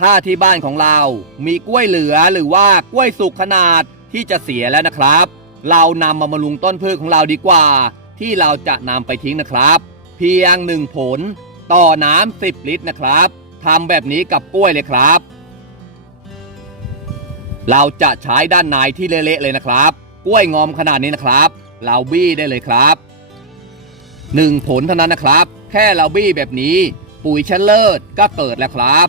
ถ้าที่บ้านของเรา มีกล้วยเหลือหรือว่ากล้วยสุกขนาดที่จะเสียแล้วนะครับ เรานำมาบำรุงต้นพืชของเราดีกว่า ที่เราจะนำไปทิ้งนะครับ เพียงหนึ่งผล ต่อน้ำ10 ลิตรนะครับทำแบบนี้กับกล้วยเลยครับ เราจะใช้ด้านในที่เละๆเลยนะครับ กล้วยงอมขนาดนี้นะครับ เราบี้ได้เลยครับหนึ่งผลเท่านั้นนะครับ แค่เราบี้แบบนี้ ปุ๋ยชั้นเลิศก็เกิดแล้วครับ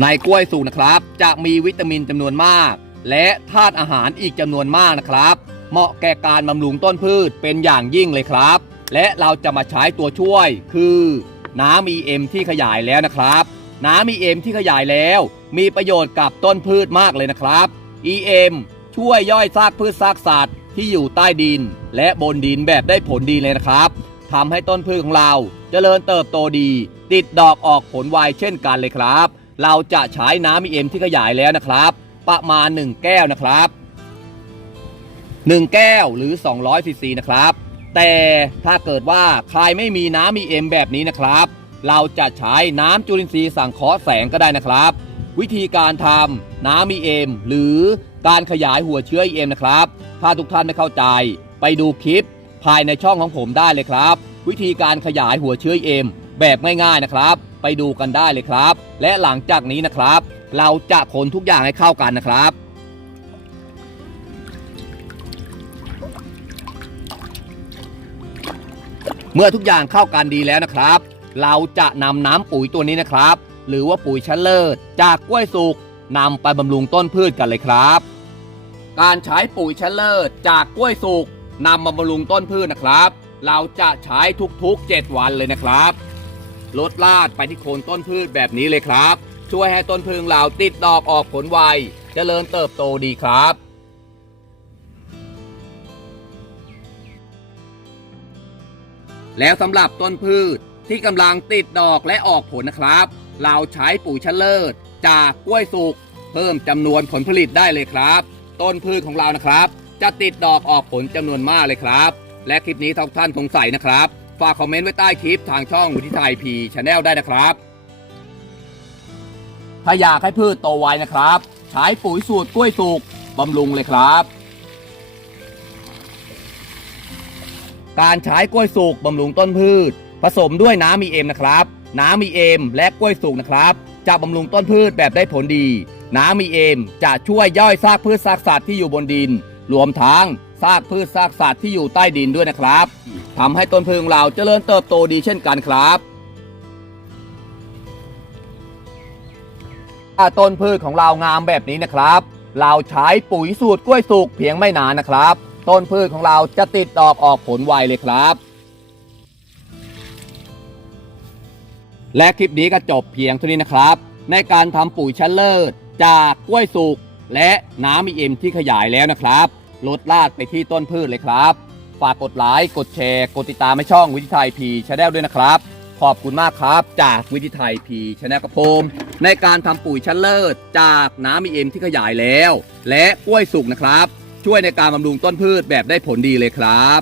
ในกล้วยสุกนะครับ จะมีวิตามินจำนวนมาก และธาตุอาหารอีกจำนวนมากนะครับ เหมาะแก่การบำรุงต้นพืชเป็นอย่างยิ่งเลยครับ และเราจะมาใช้ตัวช่วยคือ น้ำ EM ที่ขยายแล้วนะครับ น้ำ EM ที่ขยายแล้ว มีประโยชน์กับต้นพืชมากเลยนะครับ EM ช่วยย่อยซากพืชซากสัตว์ที่อยู่ใต้ดิน และบนดินแบบได้ผลดีเลยนะครับทำให้ต้นพืชของเราจเจริญเติบโตดี ติดดอกออกผลไวเช่นกันเลยครับ เราจะใช้น้ำ EM ที่ขยายแล้วนะครับ ประมาณ 1 แก้วนะครับ 1 แก้วหรือ 200ซีซีนะครับ แต่ถ้าเกิดว่าใครไม่มีน้ำ EM แบบนี้นะครับ เราจะใช้น้ำจุลินทรีย์สังเคราะห์แสงก็ได้นะครับ วิธีการทำน้ำ EM หรือการขยายหัวเชื้อ EM นะครับ ถ้าทุกท่านไม่เข้าใจ ไปดูคลิป ภายในช่องของผมได้เลยครับ วิธีการขยายหัวเชื้อ EM แบบง่ายๆนะครับ ไปดูกันได้เลยครับ และหลังจากนี้นะครับ เราจะคนทุกอย่างให้เข้ากันนะครับ เมื่อทุกอย่างเข้ากันดีแล้วนะครับ เราจะนำน้ำปุ๋ยตัวนี้นะครับ หรือว่าปุ๋ยชั้นเลิศจากกล้วยสุกนำไปบำรุงต้นพืชกันเลยครับ การใช้ปุ๋ยชั้นเลิศจากกล้วยสุกนำมาบำรุงต้นพืชนะครับ เราจะใช้ทุกๆ 7 วันเลยนะครับลดลาดไปที่โคนต้นพืชแบบนี้เลยครับ ช่วยให้ต้นพืชของเราติดดอกออกผลไวเจริญเติบโตดีครับ แล้วสำหรับต้นพืชที่กำลังติดดอกและออกผลนะครับ เราใช้ปุ๋ยชั้นเลิศจากกล้วยสุกเพิ่มจำนวนผลผลิตได้เลยครับ ต้นพืชของเรานะครับ จะติดดอกออกผลจำนวนมากเลยครับ และคลิปนี้ทุกท่านสงสัยนะครับ ฝากคอมเมนต์ไว้ใต้คลิปทางช่องวิทิไทยพีชาแนลได้นะครับถ้าอยากให้พืชโตไวนะครับ ใช้ปุ๋ยสูตรกล้วยสุกบำรุงเลยครับ การใช้กล้วยสุกบำรุงต้นพืช ผสมด้วยน้ำมีเอ็มนะครับ น้ำมีเอ็มและกล้วยสุกนะครับจะบำรุงต้นพืชแบบได้ผลดี น้ำมีเอ็มจะช่วยย่อยซากพืชซากสัตว์ที่อยู่บนดิน รวมทั้งซากพืชซากสัตว์ที่อยู่ใต้ดินด้วยนะครับทำให้ต้นพืชของเราเจริญเติบโตดีเช่นกันครับถ้าต้นพืชของเรางามแบบนี้นะครับ เราใช้ปุ๋ยสูตรกล้วยสุกเพียงไม่นานนะครับ ต้นพืชของเราจะติดดอกออกผลไวเลยครับ และคลิปนี้ก็จบเพียงเท่านี้นะครับ ในการทำปุ๋ยชั้นเลิศจากกล้วยสุกและน้ำมีเอ็มที่ขยายแล้วนะครับลดลาดไปที่ต้นพืชเลยครับ ฝากกดไลค์กดแชร์ กดติดตามให้ช่องวิทิไทยพีชาแนลด้วยนะครับ ขอบคุณมากครับ จากวิทิไทยพีชาแนลกระผมในการทำปุ๋ยชั้นเลิศจากน้ำมีเอ็มที่ขยายแล้ว และกล้วยสุกนะครับ ช่วยในการบำรุงต้นพืชแบบได้ผลดีเลยครับ